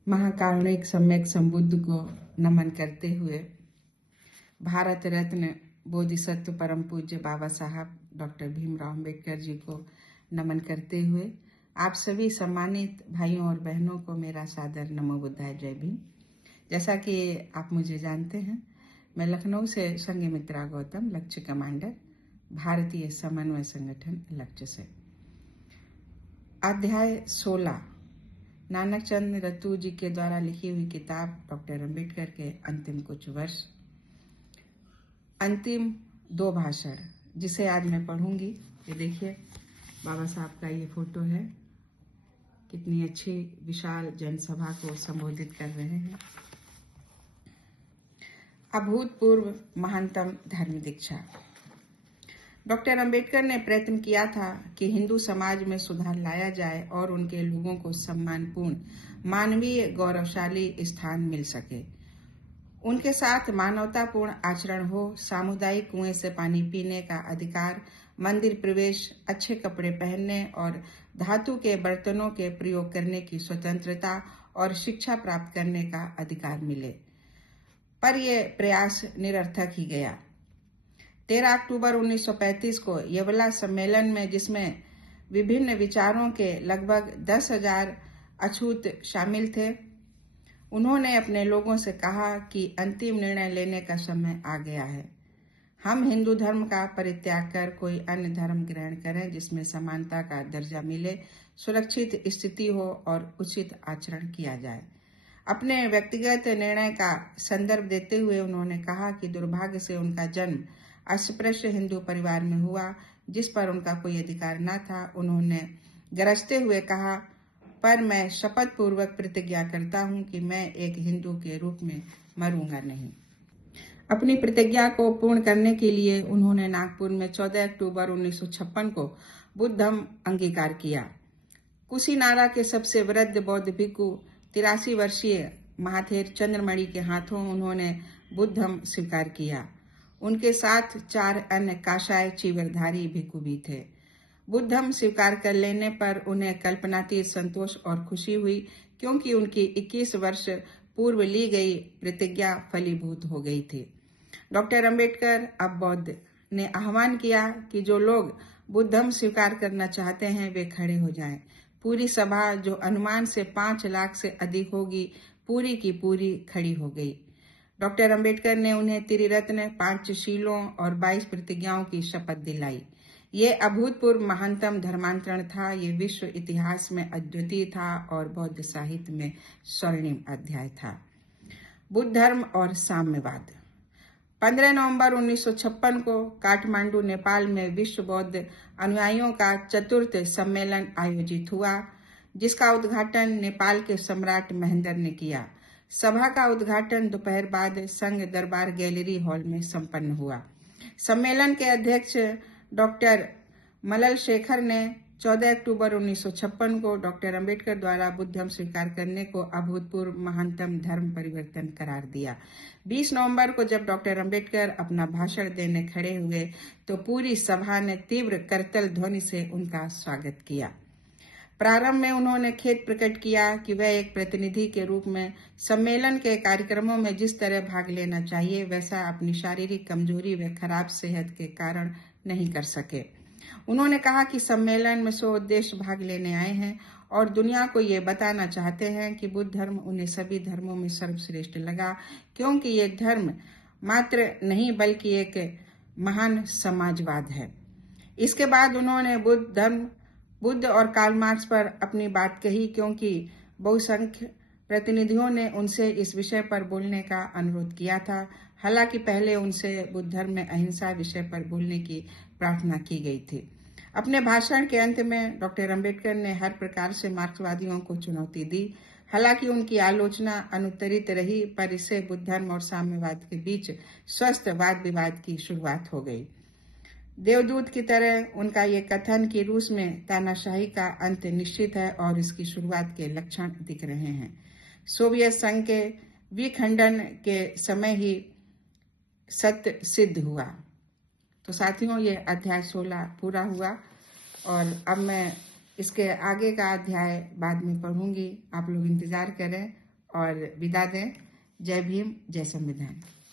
महाकारुणिक सम्यक संबुद्ध को नमन करते हुए भारत रत्न बोधिसत्व परम पूज्य बाबा साहब डॉक्टर भीमराव अंबेडकर जी को नमन करते हुए आप सभी सम्मानित भाइयों और बहनों को मेरा सादर नमो बुद्धाय जय भीम। जैसा कि आप मुझे जानते हैं, मैं लखनऊ से संघ मित्रा गौतम, लक्ष्य कमांडर, भारतीय समन्वय संगठन लक्ष्य से। अध्याय 16 नानक चंद रतू जी के द्वारा लिखी हुई किताब डॉक्टर अंबेडकर के अंतिम कुछ वर्ष, अंतिम 2 भाषण, जिसे आज मैं पढ़ूंगी। ये देखिए, बाबा साहब का ये फोटो है। कितनी अच्छी विशाल जनसभा को संबोधित कर रहे हैं। अभूतपूर्व महानतम धर्म दीक्षा। डॉक्टर अंबेडकर ने प्रयत्न किया था कि हिंदू समाज में सुधार लाया जाए और उनके लोगों को सम्मानपूर्ण, मानवीय, गौरवशाली स्थान मिल सके। उनके साथ मानवतापूर्ण आचरण हो, सामुदायिक कुएं से पानी पीने का अधिकार, मंदिर प्रवेश, अच्छे कपड़े पहनने और धातु के बर्तनों के प्रयोग करने की स्वतंत्रता और शिक्षा प्राप्त करने का अधिकार मिले। पर यह प्रयास निरर्थक ही गया। 13 अक्टूबर 1935 को यवला सम्मेलन में, जिसमें विभिन्न विचारों के लगभग 10,000 अछूत शामिल थे, उन्होंने अपने लोगों से कहा कि अंतिम निर्णय लेने का समय आ गया है। हम हिंदू धर्म का परित्याग कर कोई अन्य धर्म ग्रहण करें जिसमें समानता का दर्जा मिले, सुरक्षित स्थिति हो और उचित आचरण किया जाए। अपने व्यक्तिगत निर्णय का संदर्भ देते हुए उन्होंने कहा कि दुर्भाग्य से उनका जन्म अस्पृश्य हिंदू परिवार में हुआ, जिस पर उनका कोई अधिकार न था। उन्होंने गरजते हुए कहा, पर मैं शपथ पूर्वक प्रतिज्ञा करता हूं कि मैं एक हिंदू के रूप में मरूंगा नहीं। अपनी प्रतिज्ञा को पूर्ण करने के लिए उन्होंने नागपुर में 14 अक्टूबर 1956 को बुद्ध धम्म अंगीकार किया। कुशीनारा के सबसे वृद्ध बौद्ध भिक्षु 83 वर्षीय महाथेर चंद्रमणि के हाथों उन्होंने बुद्ध धम्म स्वीकार किया। उनके साथ 4 अन्य काशाय चीवरधारी भिक्षु भी थे। बुद्ध धम्म स्वीकार कर लेने पर उन्हें कल्पनातीत संतोष और खुशी हुई, क्योंकि उनकी 21 वर्ष पूर्व ली गई प्रतिज्ञा फलीभूत हो गई थी। डॉक्टर अंबेडकर अब बौद्ध ने आह्वान किया कि जो लोग बुद्ध धम्म स्वीकार करना चाहते हैं वे खड़े हो जाएं। पूरी सभा, जो अनुमान से 5 लाख से अधिक होगी, पूरी की पूरी खड़ी हो गई। डॉक्टर अंबेडकर ने उन्हें त्रिरत्न, 5 शीलों और 22 प्रतिज्ञाओं की शपथ दिलाई। ये अभूतपूर्व महानतम धर्मांतरण था। ये विश्व इतिहास में अद्वितीय था और बौद्ध साहित्य में स्वर्णिम अध्याय था। बुद्ध धर्म और साम्यवाद। 15 नवंबर 1956 को काठमांडू, नेपाल में विश्व बौद्ध अनुयायियों का 4th सम्मेलन आयोजित हुआ, जिसका उद्घाटन नेपाल के सम्राट महेंद्र ने किया। सभा का उद्घाटन दोपहर बाद संघ दरबार गैलरी हॉल में संपन्न हुआ। सम्मेलन के अध्यक्ष डॉक्टर मलल शेखर ने 14 अक्टूबर 1956 को डॉक्टर अंबेडकर द्वारा बुद्ध धम्म स्वीकार करने को अभूतपूर्व महानतम धर्म परिवर्तन करार दिया। 20 नवंबर को जब डॉक्टर अंबेडकर अपना भाषण देने खड़े हुए तो पूरी सभा ने तीव्र करतल ध्वनि से उनका स्वागत किया। प्रारंभ में उन्होंने खेद प्रकट किया कि वह एक प्रतिनिधि के रूप में सम्मेलन के कार्यक्रमों में जिस तरह भाग लेना चाहिए, वैसा अपनी शारीरिक कमजोरी व खराब सेहत के कारण नहीं कर सके। उन्होंने कहा कि सम्मेलन में 100 उद्देश्य भाग लेने आए हैं और दुनिया को ये बताना चाहते हैं कि बुद्ध धर्म उन्हें सभी धर्मों में सर्वश्रेष्ठ लगा, क्योंकि ये धर्म मात्र नहीं बल्कि एक महान समाजवाद है। इसके बाद उन्होंने बुद्ध और कार्ल मार्क्स पर अपनी बात कही, क्योंकि बहुसंख्य प्रतिनिधियों ने उनसे इस विषय पर बोलने का अनुरोध किया था। हालांकि पहले उनसे बुद्ध धर्म में अहिंसा विषय पर बोलने की प्रार्थना की गई थी। अपने भाषण के अंत में डॉक्टर अंबेडकर ने हर प्रकार से मार्क्सवादियों को चुनौती दी। हालांकि उनकी आलोचना अनुत्तरित रही, पर इससे बुद्ध धर्म और साम्यवाद के बीच स्वस्थ वाद विवाद की शुरुआत हो गई। देवदूत की तरह उनका ये कथन कि रूस में तानाशाही का अंत निश्चित है और इसकी शुरुआत के लक्षण दिख रहे हैं, सोवियत संघ के विखंडन के समय ही सत्य सिद्ध हुआ। तो साथियों, ये अध्याय 16 पूरा हुआ और अब मैं इसके आगे का अध्याय बाद में पढ़ूंगी। आप लोग इंतजार करें और विदा दें। जय भीम, जय संविधान।